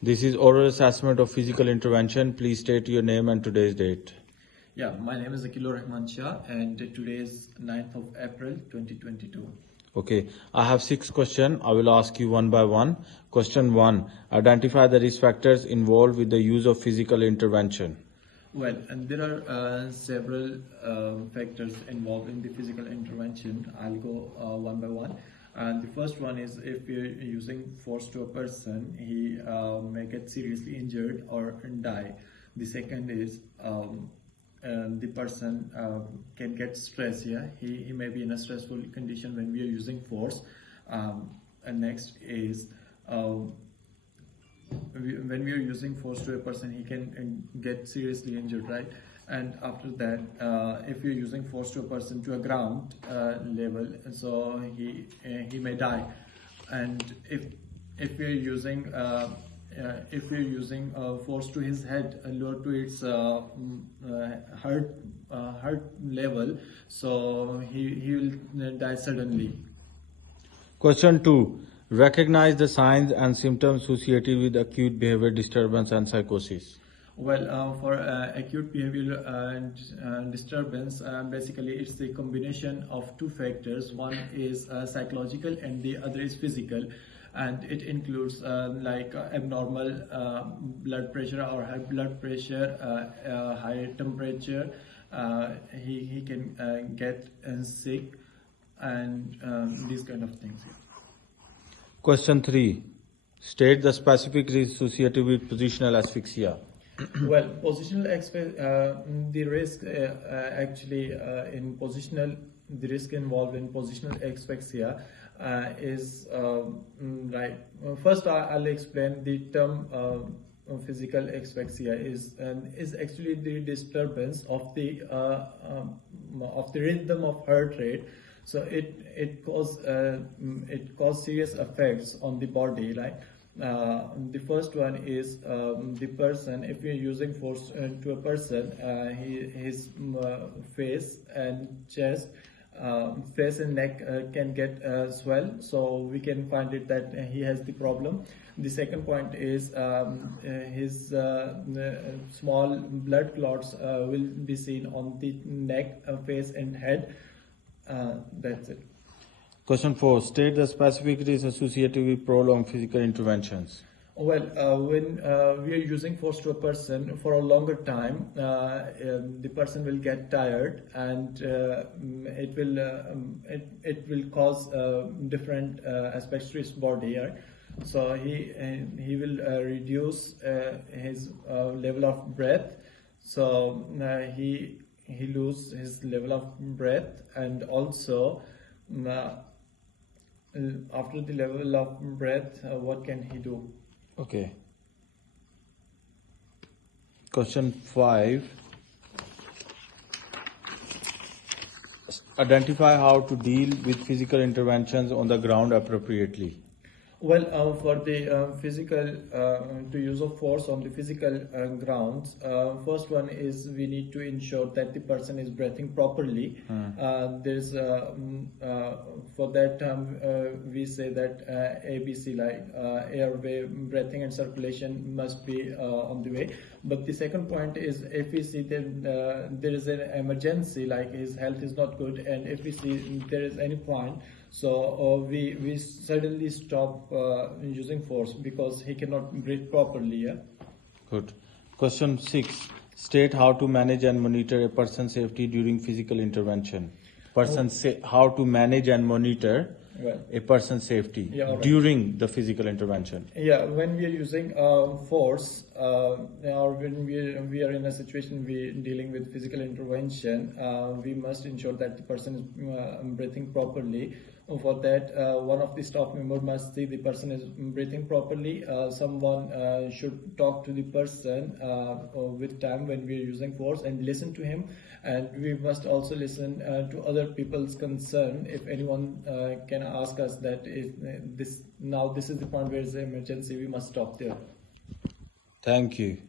This is oral assessment of physical intervention. Please state your name and today's date. Yeah, my name is Akilur Rahman Shah and today is 9th of April 2022. Okay, I have 6 questions. I will ask you one by one. Question 1. Identify the risk factors involved with the use of physical intervention. Well, and there are several factors involved in the physical intervention. I'll go one by one. And the first one is if you're using force to a person, he may get seriously injured or die. The second is the person can get stress. Yeah, he may be in a stressful condition when we are using force. And next is when we are using force to a person, he can get seriously injured, right? And after that, if you're using force to a person to a ground level, so he may die. And if we're using force to his head, lower to its heart level, so he will die suddenly. Question 2. Recognize the signs and symptoms associated with acute behavior disturbance and psychosis. Well, for acute behavioral disturbance, basically it's the combination of two factors. One is psychological and the other is physical, and it includes like abnormal blood pressure or high blood pressure, high temperature. He can get sick, and these kind of things. Question 3. State the specific risk associated with positional asphyxia. Well, the risk actually in positional, the risk involved in positional asphyxia is right. First, I'll explain the term physical asphyxia is actually the disturbance of the rhythm of heart rate. So it cause serious effects on the body, right? The first one is the person. If you're using force to a person, his face and chest, face and neck can get swell. So we can find it that he has the problem. The second point is his small blood clots will be seen on the neck, face, and head. That's it. Question 4. State the specific risk associated with prolonged physical interventions. Well, when we are using force to a person for a longer time, the person will get tired, and it will cause different aspects to his body. Right? So he will reduce his level of breath. So he lose his level of breath, and also after the level of breath, what can he do? Okay. Question 5. Identify how to deal with physical interventions on the ground appropriately. Well, for the physical, to use of force on the physical grounds, first one is we need to ensure that the person is breathing properly. There's for that term we say that ABC, like airway, breathing and circulation must be on the way. But the second point is if we see that there is an emergency, like his health is not good, and if we see there is any point, so we suddenly stop using force because he cannot breathe properly. Yeah. Good. Question 6. State how to manage and monitor a person's safety during physical intervention. How to manage and monitor a person's safety during the physical intervention. Yeah, when we are using force or when we are in a situation we dealing with physical intervention, we must ensure that the person is breathing properly. For that, one of the staff member must see the person is breathing properly. Someone should talk to the person with time when we are using force and listen to him. And we must also listen to other people's concern. If anyone can ask us that this is the point where is the emergency, we must stop there. Thank you.